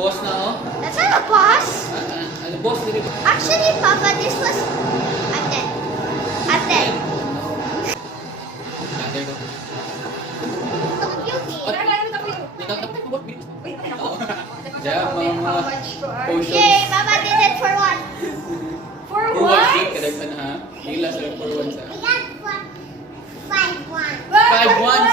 boss na oh. That's not a boss. Ano boss dili? Actually, Papa, this was... I'm dead. I'm dead. Ate ko. Look at Yuki. Yeah, mga potion. Yay, Mama did it for one. For For one what? week, kadaghan ha. Hila sila for one sa. We got one. 5-1. 5-1